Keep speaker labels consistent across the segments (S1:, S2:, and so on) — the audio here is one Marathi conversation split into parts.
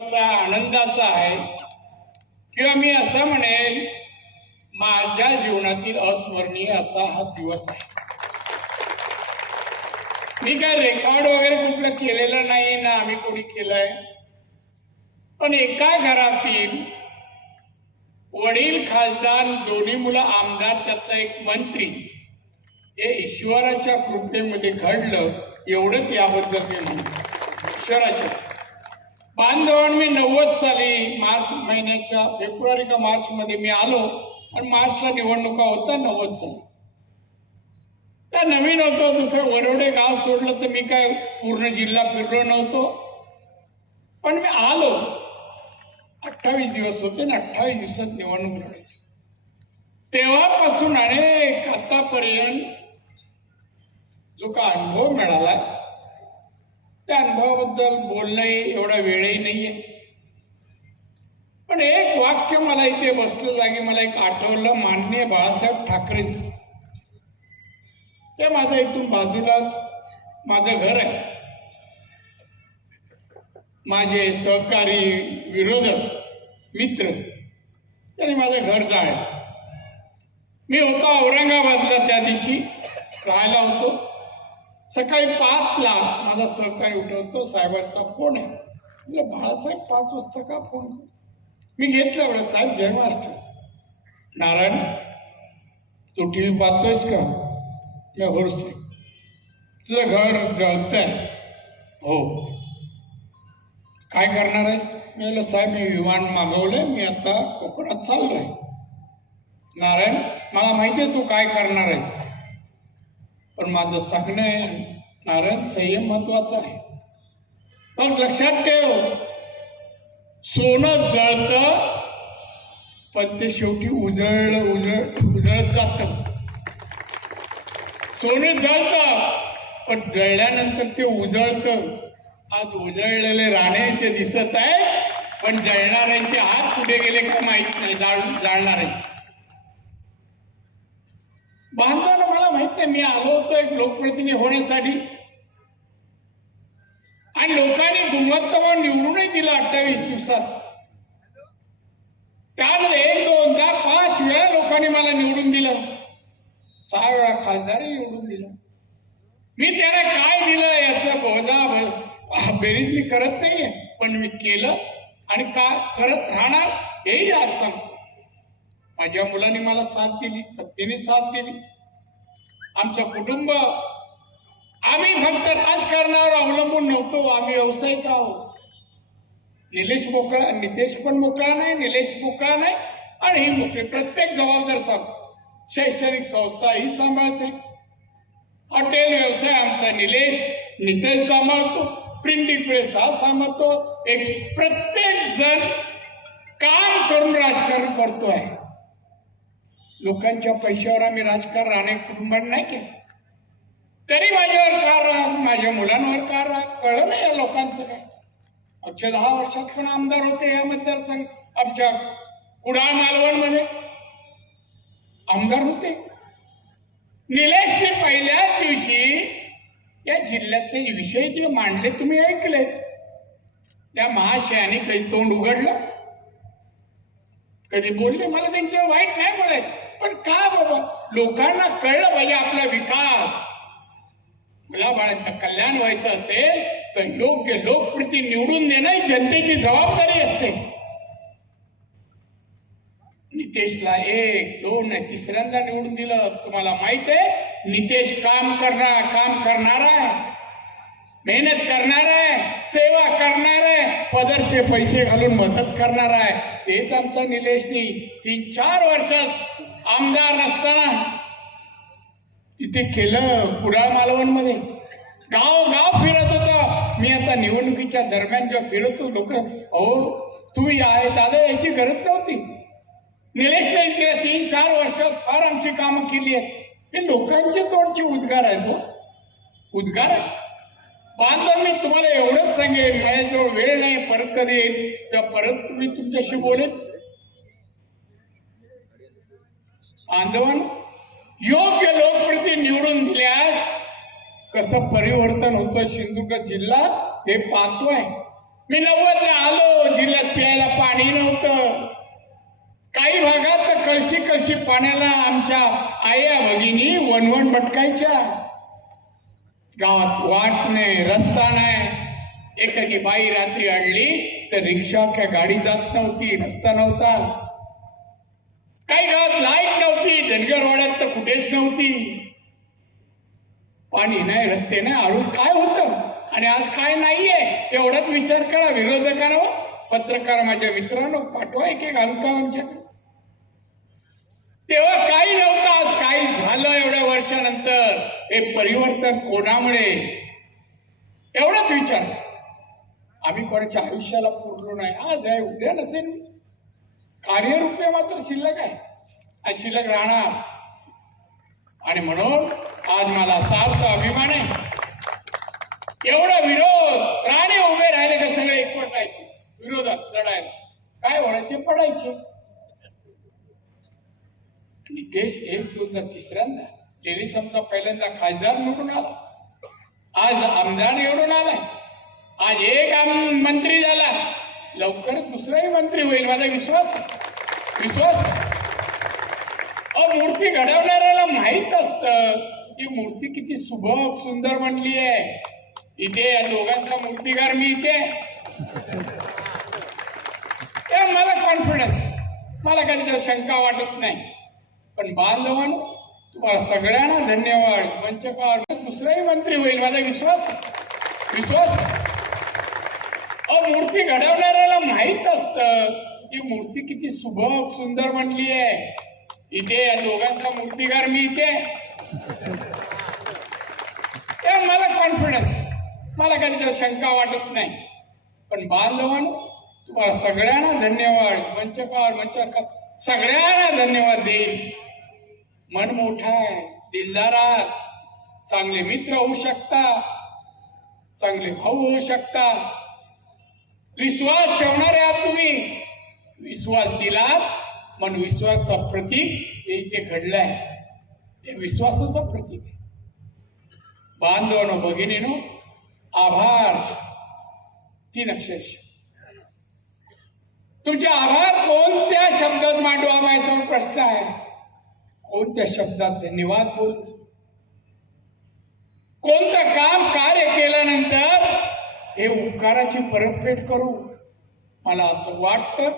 S1: आनंदाचा आहे. किंवा मी असं म्हणेल माझ्या जीवनातील अस्मरणीय असा हा दिवस आहे. मी काय रेकॉर्ड वगैरे कुठलं केलेलं नाही ना आम्ही कोणी केलंय. पण एका घरातील वडील खासदार दोन्ही मुलं आमदार त्यातला एक मंत्री हे ईश्वराच्या कृपेमध्ये घडलं एवढंच याबद्दल मी म्हणतो ईश्वराच्या बांधवान मी नव्वद साली मार्च महिन्याच्या फेब्रुवारी का मार्च मध्ये मी आलो आणि मार्चला निवडणुका होता नव्वद साली. त्या नवीन होतो जसं वरवडे गाव सोडलं तर मी काय पूर्ण जिल्हा फिरलो नव्हतो. पण मी आलो. अठ्ठावीस दिवस होते ना अठ्ठावीस दिवसात निवडणूक लढायची तेव्हापासून अनेक आतापर्यंत जो का अनुभव मिळाला त्या अनुभवाबद्दल बोलणं एवढा वेळही नाही आहे पण एक वाक्य मला इथे बसलं जागी मला एक आठवलं मान्य बाळासाहेब ठाकरेंच. ते माझं इथून बाजूलाच माझं घर आहे. माझे सहकारी विरोधक मित्र त्यांनी माझं घर जाळ मी होतो औरंगाबादला त्या दिवशी राहायला होतो. सकाळी पाचला माझा सहकारी उठवतो साहेबांचा फोन आहे. म्हटलं बाळासाहेब पाच वाजता का फोन मी घेतला वेळ साहेब जय मास्टर नारायण तू टी व्ही पाहतोयस का? मी हो साहेब तुझं घर जळतंय. हो. काय करणार आहेस? मी साहेब मी विमान मागवलंय मी आता कोकणात चाललोय. नारायण मला माहिती आहे तू काय करणार आहेस. पण माझं सांगणं नारायण संयम महत्त्वाचा आहे. पण लक्षात ठेव सोनं जळत पण ते शेवटी उजळलं उजळ उजळत जात. सोने जळत पण जळल्यानंतर ते उजळत. आज उजळलेले राणे ते दिसत आहे पण जळणाऱ्यांचे हात कुठे गेले का माहीत नाही जाळ जाळणाऱ्यांचे. बांधवांना मला माहीत नाही मी आलो होतो एक लोकप्रतिनिधी होण्यासाठी. आणि लोकांनी गुणवत्ता निवडूनही दिला अठ्ठावीस दिवसात. त्यामध्ये एक दोनदा पाच वेळा लोकांनी मला निवडून दिलं. सहा वेळा खासदारही निवडून दिलं. मी त्याला काय दिलं याचं बोजा बेरीज मी करत नाहीये पण मी केलं आणि का करत राहणार हेही आज सांगतो. माझ्या मुलांनी मला साथ दिली पत्नीने साथ दिली. आमचं कुटुंब आम्ही फक्त राजकारणावर अवलंबून नव्हतो आम्ही व्यावसायिक आहोत. निलेश मोकळा नितेश पण मोकळा नाही निलेश मोकळा नाही आणि ही मोकळी प्रत्येक जबाबदार साहेब शैक्षणिक संस्था ही सांभाळते. हॉटेल व्यवसाय आमचा निलेश नितेश सांभाळतो प्रिंटिंग प्रेस हा सांभाळतो. एक प्रत्येक जण काम करून राजकारण करतो आहे लोकांच्या पैशावर आम्ही राजकारण अनेक कुटुंबांनी नाही केलं. तरी माझ्यावर का राग? माझ्या मुलांवर का राग? कळलं नाही या लोकांचं काय? मागच्या दहा वर्षात पण आमदार होते या मतदारसंघ. आमच्या कुडाळ मालवणमध्ये आमदार होते. निलेशने पहिल्याच दिवशी या जिल्ह्यातले विषय जे मांडले तुम्ही ऐकले. त्या महाशयाने कधी तोंड उघडलं. कधी बोलले? मला त्यांच्या वाईट नाही बोलायचं. पण का बाबा? लोकांना कळलं पाहिजे आपला विकास. मुलाबाळांचं कल्याण व्हायचं असेल तर योग्य लोकप्रती निवडून देणं ही जनतेची जबाबदारी असते. नितेशला एक दोन नाही तिसऱ्यांदा निवडून दिलं. तुम्हाला माहीत आहे नितेश काम करणार काम करणार आहे. मेहनत करणार आहे सेवा करणार आहे पदरचे पैसे घालून मदत करणार आहे. तेच आमचा निलेशनी तीन चार वर्षात आमदार नसताना तिथे केलं कुडाळ मालवणमध्ये गाव गाव फिरत होता. मी आता निवडणुकीच्या दरम्यान जेव्हा फिरतो लोक अहो तुम्ही आहे दादा याची गरज नव्हती. निलेश नाही गेल्या तीन चार वर्षात फार आमची कामं केली आहेत. हे लोकांच्या तोंडची उद्गार आहेत हो. उद्गार आहे बांधव मी तुम्हाला एवढंच सांगेन माझ्याजवळ वेळ नाही परत कधी येईल तर परत मी तुमच्याशी बोलेन. बांधवन योग्य लोकप्रती निवडून दिल्यास कसं परिवर्तन होतं सिंधुदुर्ग जिल्हा हे पाहतोय मी नव्वदला आलो जिल्ह्यात प्यायला पाणी नव्हतं. काही भागात कळशी कळशी पाण्याला आमच्या आया भगिनी वणवण भटकायच्या गावात वाट नाही रस्ता नाही. एखादी बाई रात्री अडली तर रिक्षा काय गाडी जात नव्हती रस्ता नव्हता. काही गावात लाइट नव्हती धनगरवाड्यात तर कुठेच नव्हती. पाणी नाही रस्ते नाही अळू काय होत? आणि आज काय नाहीये? एवढाच विचार करा विरोधकांना पत्रकार माझ्या मित्रांनो पाठवा एक एक अंक तेव्हा काही नव्हतं आज काही झालं एवढ्या वर्षानंतर. हे परिवर्तन कोणामुळे? एवढाच विचार. आम्ही कोणाच्या आयुष्याला पुरलो नाही. आज आहे उद्या नसेल. कार्यरूपे मात्र शिल्लक आहे. आज शिल्लक राहणार. आणि म्हणून आज मला सार्थ अभिमान आहे. एवढा विरोध. राणे उभे राहिले का सगळे एकवटायचे? विरोधात लढायला. काय व्हायचे पडायचे. नितेश एक दोनदा तिसऱ्यांदा. लेडीस आमचा पहिल्यांदा खासदार निवडून आला. आज आमदार निवडून आलाय. आज एक आम मंत्री झाला. लवकर दुसराही मंत्री होईल माझा विश्वास विश्वास अहो मूर्ती घडवणाऱ्याला माहीत असत. की मूर्ती किती सुबक सुंदर बनली आहे. इथे या दोघांचा मूर्तीकार मी इथे मला कॉन्फिडन्स मला काही शंका वाटत नाही. पण बांधवान तुम्हाला सगळ्यांना धन्यवाद. मंचकार दुसराही मंत्री होईल माझा विश्वास विश्वास अहो मूर्ती घडवणाऱ्याला माहीत असत की मूर्ती किती सुबक सुंदर बनली आहे. इथे या दोघांचा मूर्तिकार मी इथे आहे. मला कॉन्फिडन्स मला काही शंका वाटत नाही. पण बांधवान तुम्हाला सगळ्यांना धन्यवाद. मंचकार मंचकार सगळ्यांना धन्यवाद देईल. मन मोठा आहे दिलदार आहात चांगले मित्र होऊ शकता चांगले भाऊ होऊ शकता. विश्वास ठेवणारे आहात तुम्ही. विश्वास दिलात मन विश्वासाचं प्रतीक हे इथे घडलंय. हे विश्वासाचं प्रतीक आहे. बांधवनो भगिनीनो आभार. तीन अक्षरश. तुमचे आभार कोणत्या शब्दात मांडवा माझ्यासमोर प्रश्न आहे. कोणत्या शब्दात धन्यवाद बोल? कोणतं काम कार्य केल्यानंतर हे उपकाराची परतफेड करू? मला असं वाटतं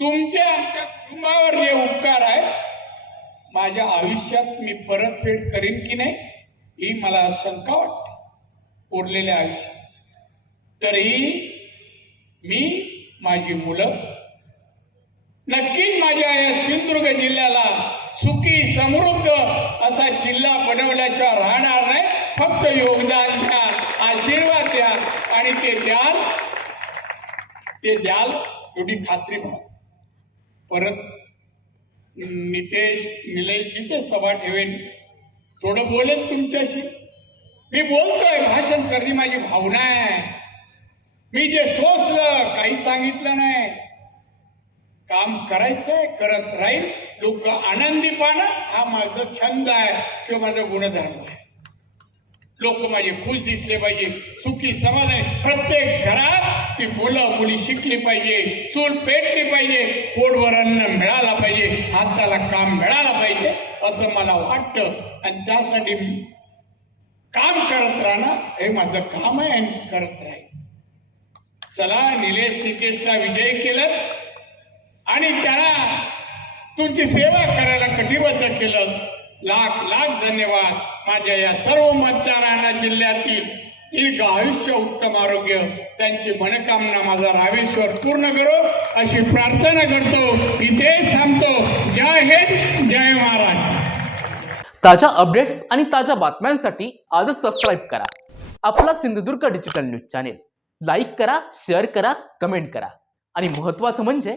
S1: तुमच्या आमच्या कुटुंबावर जे उपकार आहे माझ्या आयुष्यात मी परतफेड करीन की नाही ही मला शंका वाटते. उरलेल्या आयुष्यात. तरीही मी माझी मुलं नक्कीच माझ्या या सिंधुदुर्ग जिल्ह्याला समृद्ध असा जिल्हा बनवल्याशिवाय राहणार नाही. फक्त योगदान द्या आशीर्वाद द्या आणि ते द्याल. ते द्याल एवढी खात्री मला. परत नितेश निलेशजी ते सभा ठेवेन. थोडं बोलेन तुमच्याशी. मी बोलतोय भाषण करणे माझी भावना आहे. मी जे सोसलं काही सांगितलं नाही. काम करायचंय करत राहील लोक आनंदी पाहणं हा माझा छंद आहे किंवा माझा गुणधर्म आहे. लोक माझे खुश दिसले पाहिजे सुखी समाधान प्रत्येक घरात ती मुलं मुली शिकली पाहिजे चूल पेटली पाहिजे पोटवर अन्न मिळाला पाहिजे हाताला काम मिळालं पाहिजे असं मला वाटतं. आणि त्यासाठी काम करत राहणं हे माझं काम आहे आणि करत राहील चला निलेश नितेशला विजय केलं. आणि त्याला तुमची सेवा करायला कटिबद्ध केलं. लाख लाख धन्यवाद. माझ्या या सर्व मतदारांना जिल्ह्यातील दीर्घ आयुष्य उत्तम आरोग्य त्यांची मनकामना माझा रामेश्वर पूर्ण करो. अशी प्रार्थना करतो. इथेच थांबतो. जय हिंद जय महाराज.
S2: ताज्या अपडेट्स आणि ताज्या बातम्यांसाठी आजच सबस्क्राईब करा. आपला Sindhudurg digital news channel like करा शेअर करा कमेंट करा. आणि महत्त्वाचं म्हणजे